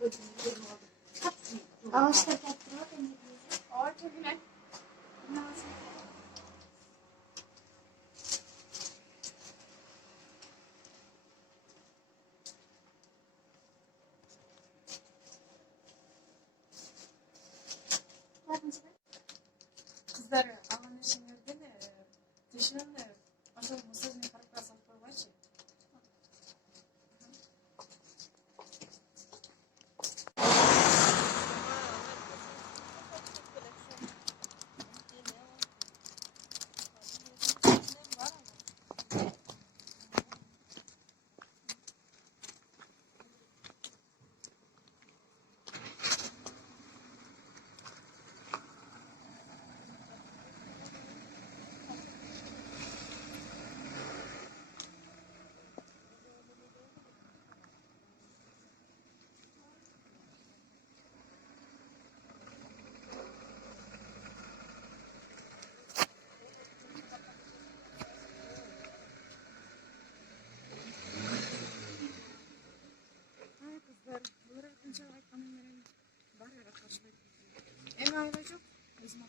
Ağaçta kaptırıyor da ne diyeceğim? Ağaç evine. Nasıl? Kızlar anlamı şeylerde mi? Dişinin aşağı masajını yaparak biraz hafif var ki. Kızlar, bunları önce ayıklanın verelim. Var ya karşılayıp. Ev ayrılacak. Bizim